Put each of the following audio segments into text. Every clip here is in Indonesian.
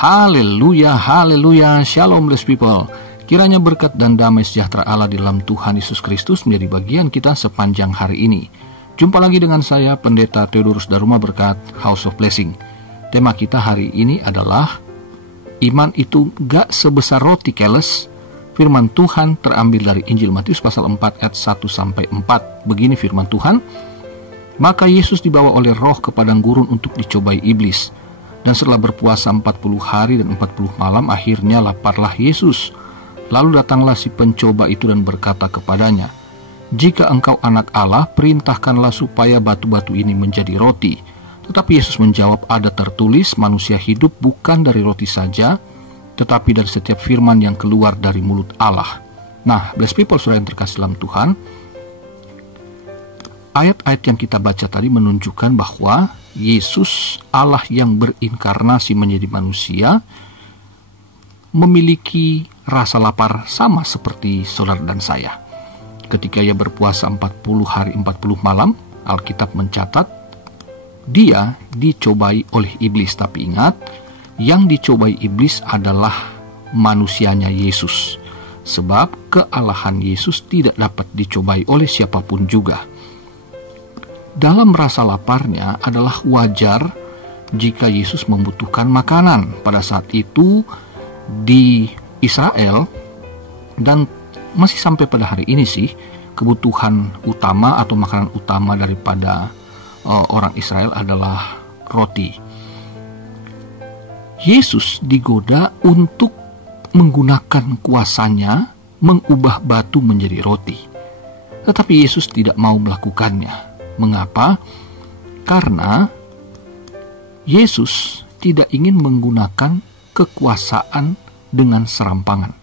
Haleluya, haleluya, shalom blessed people. Kiranya berkat dan damai sejahtera Allah di dalam Tuhan Yesus Kristus menjadi bagian kita sepanjang hari ini. Jumpa lagi dengan saya, Pendeta Theodorus Daruma Berkat, House of Blessing. Tema kita hari ini adalah iman itu gak sebesar roti keles. Firman Tuhan terambil dari Injil Matius pasal 4 ayat 1-4. Begini firman Tuhan, maka Yesus dibawa oleh roh ke padang gurun untuk dicobai iblis. Dan setelah berpuasa 40 hari dan 40 malam, akhirnya laparlah Yesus. Lalu datanglah si pencoba itu dan berkata kepadanya, jika engkau anak Allah, perintahkanlah supaya batu-batu ini menjadi roti. Tetapi Yesus menjawab, ada tertulis, manusia hidup bukan dari roti saja, tetapi dari setiap firman yang keluar dari mulut Allah. Nah, blessed people, saudara yang terkasih dalam Tuhan, ayat-ayat yang kita baca tadi menunjukkan bahwa Yesus, Allah yang berinkarnasi menjadi manusia, memiliki rasa lapar sama seperti saudara dan saya. Ketika ia berpuasa 40 hari 40 malam, Alkitab mencatat, dia dicobai oleh iblis. Tapi ingat, yang dicobai iblis adalah manusianya Yesus. Sebab kealahan Yesus tidak dapat dicobai oleh siapapun juga. Dalam rasa laparnya adalah wajar jika Yesus membutuhkan makanan. Pada saat itu di Israel, dan masih sampai pada hari ini sih, kebutuhan utama atau makanan utama daripada orang Israel adalah roti. Yesus digoda untuk menggunakan kuasanya mengubah batu menjadi roti. Tetapi Yesus tidak mau melakukannya. Mengapa? Karena Yesus tidak ingin menggunakan kekuasaan dengan serampangan.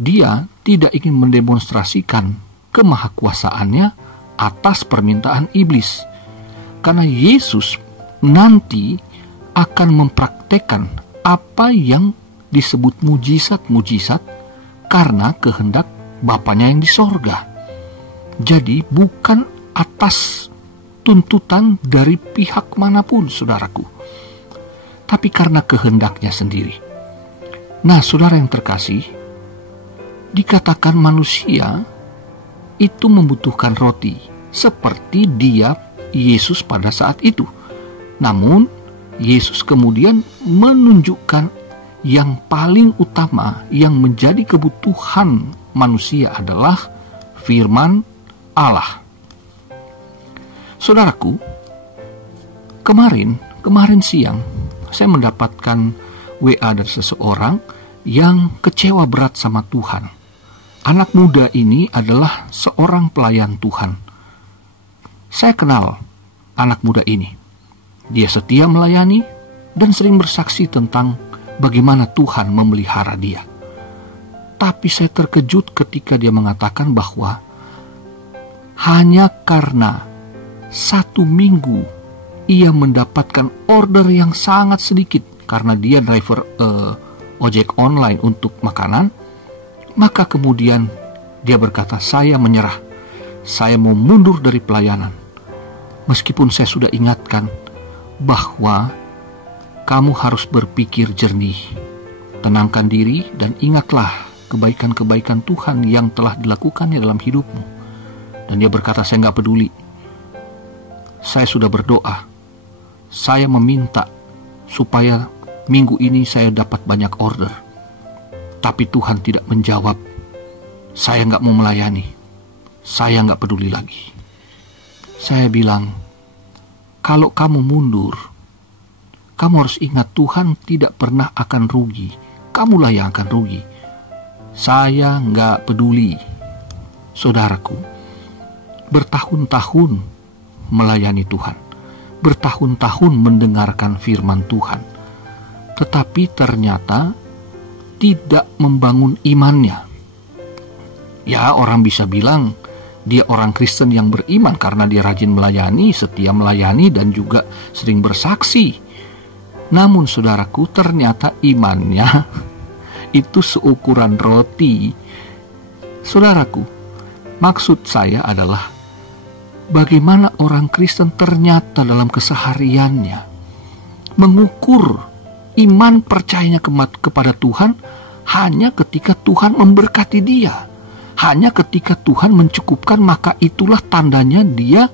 Dia tidak ingin mendemonstrasikan kemahakuasaannya atas permintaan iblis. Karena Yesus nanti akan mempraktekkan apa yang disebut mujizat-mujizat karena kehendak Bapanya yang di sorga. Jadi bukan atas tuntutan dari pihak manapun, saudaraku, tapi karena kehendaknya sendiri. Nah, saudara yang terkasih, dikatakan manusia itu membutuhkan roti, seperti dia, Yesus pada saat itu. Namun, Yesus kemudian menunjukkan yang paling utama yang menjadi kebutuhan manusia adalah firman Allah. Saudaraku, kemarin siang saya mendapatkan WA dari seseorang yang kecewa berat sama Tuhan. Anak muda ini adalah seorang pelayan Tuhan. Saya kenal anak muda ini. Dia setia melayani dan sering bersaksi tentang bagaimana Tuhan memelihara dia. Tapi saya terkejut ketika dia mengatakan bahwa hanya karena 1 minggu ia mendapatkan order yang sangat sedikit karena dia driver ojek online untuk makanan, maka kemudian dia berkata, saya menyerah, saya mau mundur dari pelayanan. Meskipun saya sudah ingatkan bahwa kamu harus berpikir jernih, tenangkan diri dan ingatlah kebaikan-kebaikan Tuhan yang telah dilakukannya dalam hidupmu. Dan dia berkata, saya nggak peduli. Saya sudah berdoa. Saya meminta supaya minggu ini saya dapat banyak order. Tapi Tuhan tidak menjawab. Saya nggak mau melayani. Saya nggak peduli lagi. Saya bilang, kalau kamu mundur, kamu harus ingat Tuhan tidak pernah akan rugi. Kamulah yang akan rugi. Saya nggak peduli. Saudaraku, bertahun-tahun melayani Tuhan, bertahun-tahun mendengarkan firman Tuhan, tetapi ternyata tidak membangun imannya. Ya, orang bisa bilang dia orang Kristen yang beriman karena dia rajin melayani, setia melayani, dan juga sering bersaksi. Namun saudaraku, ternyata imannya itu seukuran roti. Saudaraku, maksud saya adalah bagaimana orang Kristen ternyata dalam kesehariannya mengukur iman percayanya kepada Tuhan hanya ketika Tuhan memberkati dia. Hanya ketika Tuhan mencukupkan, maka itulah tandanya dia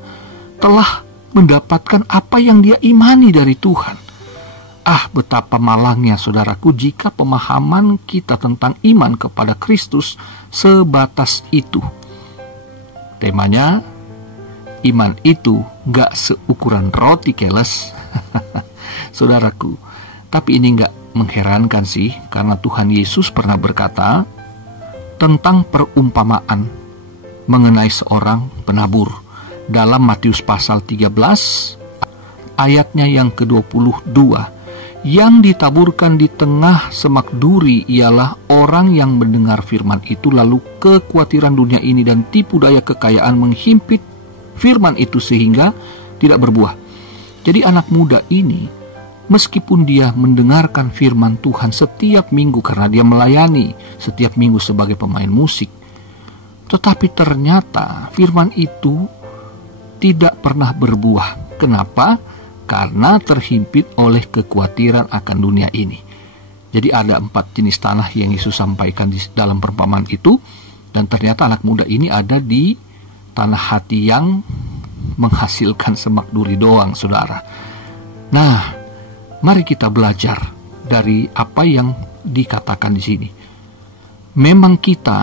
telah mendapatkan apa yang dia imani dari Tuhan. Betapa malangnya saudaraku jika pemahaman kita tentang iman kepada Kristus sebatas itu. Temanya, iman itu gak seukuran roti keles. Saudaraku, tapi ini gak mengherankan sih, karena Tuhan Yesus pernah berkata tentang perumpamaan mengenai seorang penabur dalam Matius pasal 13 ayatnya yang ke-22. Yang ditaburkan di tengah semak duri ialah orang yang mendengar firman itu, lalu kekhawatiran dunia ini dan tipu daya kekayaan menghimpit firman itu sehingga tidak berbuah. Jadi anak muda ini, meskipun dia mendengarkan firman Tuhan setiap minggu karena dia melayani setiap minggu sebagai pemain musik, tetapi ternyata firman itu tidak pernah berbuah. Kenapa? Karena terhimpit oleh kekhawatiran akan dunia ini. Jadi ada 4 jenis tanah yang Yesus sampaikan di dalam perumpamaan itu, dan ternyata anak muda ini ada di tanah hati yang menghasilkan semak duri doang, saudara. Nah, mari kita belajar dari apa yang dikatakan di sini. Memang kita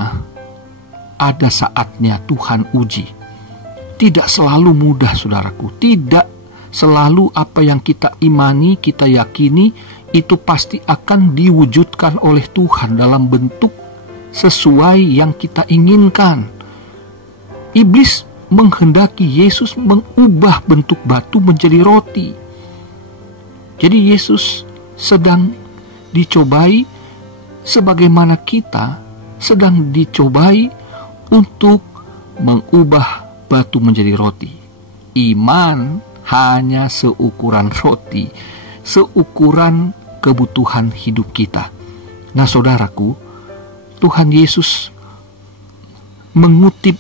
ada saatnya Tuhan uji. Tidak selalu mudah, saudaraku. Tidak selalu apa yang kita imani, kita yakini, itu pasti akan diwujudkan oleh Tuhan dalam bentuk sesuai yang kita inginkan. Iblis menghendaki Yesus mengubah bentuk batu menjadi roti. Jadi Yesus sedang dicobai sebagaimana kita sedang dicobai untuk mengubah batu menjadi roti. Iman hanya seukuran roti, seukuran kebutuhan hidup kita. Nah, saudaraku, Tuhan Yesus mengutip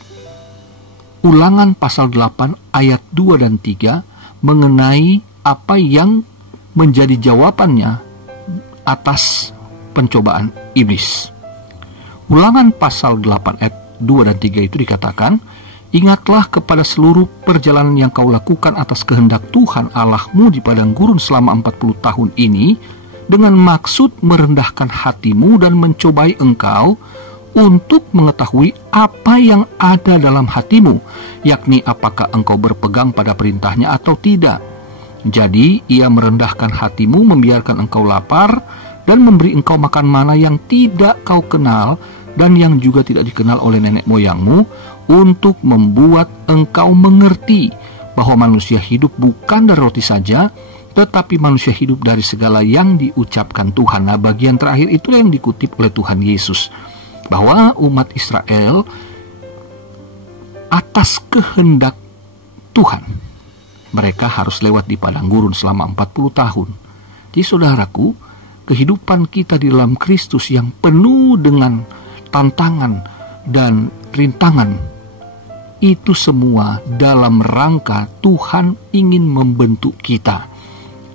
Ulangan pasal 8 ayat 2 dan 3 mengenai apa yang menjadi jawabannya atas pencobaan iblis. Ulangan pasal 8 ayat 2 dan 3 itu dikatakan, "Ingatlah kepada seluruh perjalanan yang kau lakukan atas kehendak Tuhan Allahmu di padang gurun selama 40 tahun ini, dengan maksud merendahkan hatimu dan mencobai engkau untuk mengetahui apa yang ada dalam hatimu, yakni apakah engkau berpegang pada perintahnya atau tidak. Jadi ia merendahkan hatimu, membiarkan engkau lapar, dan memberi engkau makan mana yang tidak kau kenal dan yang juga tidak dikenal oleh nenek moyangmu, untuk membuat engkau mengerti bahwa manusia hidup bukan dari roti saja, tetapi manusia hidup dari segala yang diucapkan Tuhan." Nah, bagian terakhir itu yang dikutip oleh Tuhan Yesus, bahwa umat Israel atas kehendak Tuhan, mereka harus lewat di padang gurun selama 40 tahun. Jadi saudaraku, kehidupan kita di dalam Kristus yang penuh dengan tantangan dan rintangan, itu semua dalam rangka Tuhan ingin membentuk kita.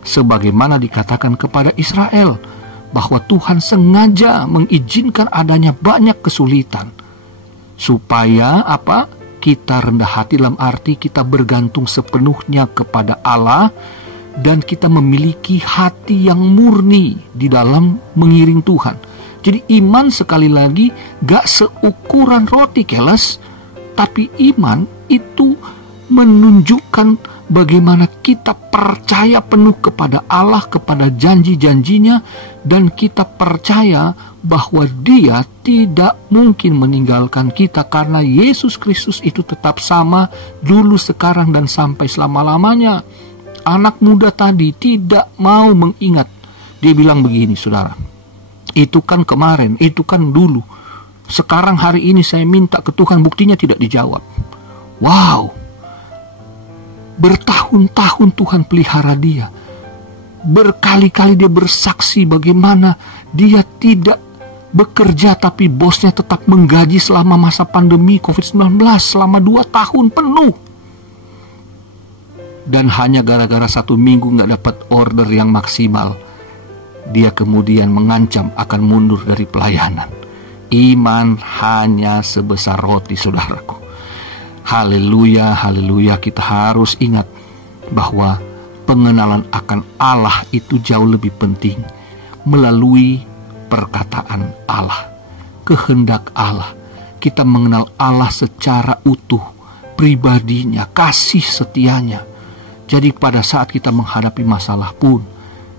Sebagaimana dikatakan kepada Israel, bahwa Tuhan sengaja mengizinkan adanya banyak kesulitan. Supaya apa? Kita rendah hati, dalam arti kita bergantung sepenuhnya kepada Allah, dan kita memiliki hati yang murni di dalam mengiring Tuhan. Jadi iman sekali lagi gak seukuran roti keles, tapi iman itu menunjukkan bagaimana kita percaya penuh kepada Allah, kepada janji-janjinya, dan kita percaya bahwa Dia tidak mungkin meninggalkan kita, karena Yesus Kristus itu tetap sama dulu, sekarang, dan sampai selama-lamanya. Anak muda tadi tidak mau mengingat. Dia bilang begini, saudara, itu kan kemarin, itu kan dulu, sekarang hari ini saya minta ke Tuhan, buktinya tidak dijawab. Wow, bertahun-tahun Tuhan pelihara dia. Berkali-kali dia bersaksi bagaimana dia tidak bekerja, tapi bosnya tetap menggaji selama masa pandemi COVID-19 selama 2 tahun penuh. Dan hanya gara-gara 1 minggu gak dapat order yang maksimal, dia kemudian mengancam akan mundur dari pelayanan. Iman hanya sebesar roti, saudaraku. Haleluya, haleluya. Kita harus ingat bahwa pengenalan akan Allah itu jauh lebih penting melalui perkataan Allah, kehendak Allah. Kita mengenal Allah secara utuh, pribadinya, kasih setianya. Jadi pada saat kita menghadapi masalah pun,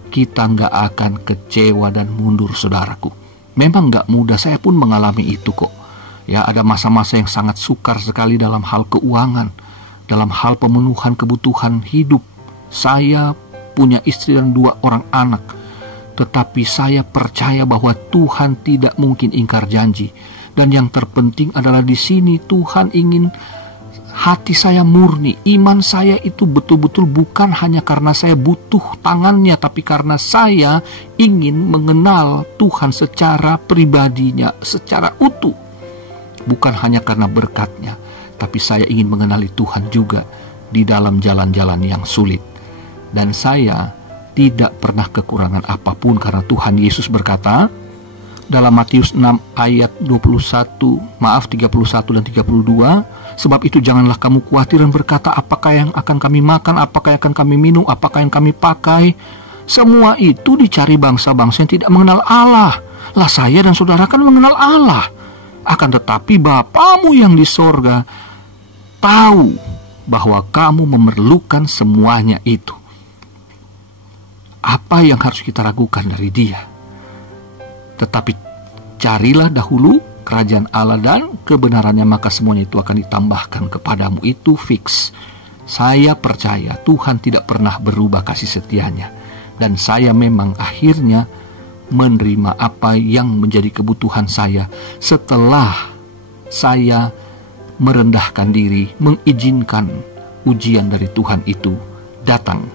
kita nggak akan kecewa dan mundur, saudaraku. Memang nggak mudah, saya pun mengalami itu kok. Ya, ada masa-masa yang sangat sukar sekali dalam hal keuangan, dalam hal pemenuhan kebutuhan hidup. Saya punya istri dan 2 orang anak, tetapi saya percaya bahwa Tuhan tidak mungkin ingkar janji. Dan yang terpenting adalah di sini Tuhan ingin hati saya murni, iman saya itu betul-betul bukan hanya karena saya butuh tangannya, tapi karena saya ingin mengenal Tuhan secara pribadinya, secara utuh. Bukan hanya karena berkatnya, tapi saya ingin mengenali Tuhan juga di dalam jalan-jalan yang sulit. Dan saya tidak pernah kekurangan apapun karena Tuhan Yesus berkata dalam Matius 6 ayat 31 dan 32, sebab itu janganlah kamu khawatir dan berkata, apakah yang akan kami makan, apakah yang akan kami minum, apakah yang kami pakai. Semua itu dicari bangsa-bangsa yang tidak mengenal Allah. Lah saya dan saudara kan mengenal Allah. Akan tetapi Bapamu yang di sorga tahu bahwa kamu memerlukan semuanya itu. Apa yang harus kita ragukan dari Dia? Tetapi carilah dahulu kerajaan Allah dan kebenarannya, maka semuanya itu akan ditambahkan kepadamu. Itu fix. Saya percaya Tuhan tidak pernah berubah kasih setianya. Dan saya memang akhirnya menerima apa yang menjadi kebutuhan saya setelah saya merendahkan diri, mengizinkan ujian dari Tuhan itu datang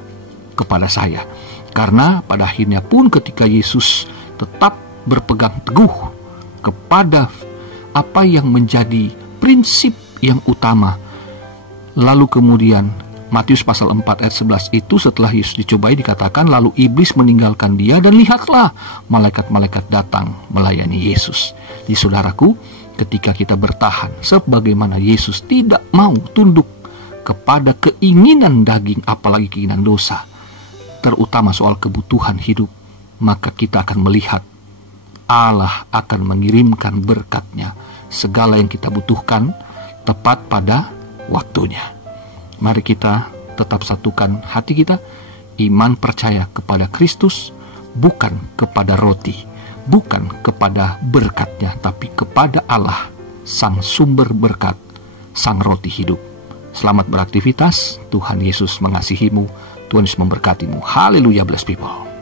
kepada saya. Karena pada akhirnya pun ketika Yesus tetap berpegang teguh kepada apa yang menjadi prinsip yang utama. Lalu kemudian Matius pasal 4 ayat 11 itu setelah Yesus dicobai dikatakan, lalu iblis meninggalkan dia dan lihatlah malaikat-malaikat datang melayani Yesus. Di saudaraku, ketika kita bertahan sebagaimana Yesus tidak mau tunduk kepada keinginan daging, apalagi keinginan dosa, terutama soal kebutuhan hidup, maka kita akan melihat Allah akan mengirimkan berkat-Nya, segala yang kita butuhkan tepat pada waktunya. Mari kita tetap satukan hati kita, iman percaya kepada Kristus, bukan kepada roti, bukan kepada berkat-Nya, tapi kepada Allah, Sang sumber berkat, Sang roti hidup. Selamat beraktivitas, Tuhan Yesus mengasihimu, Tuhan Yesus memberkatimu. Haleluya, blessed people.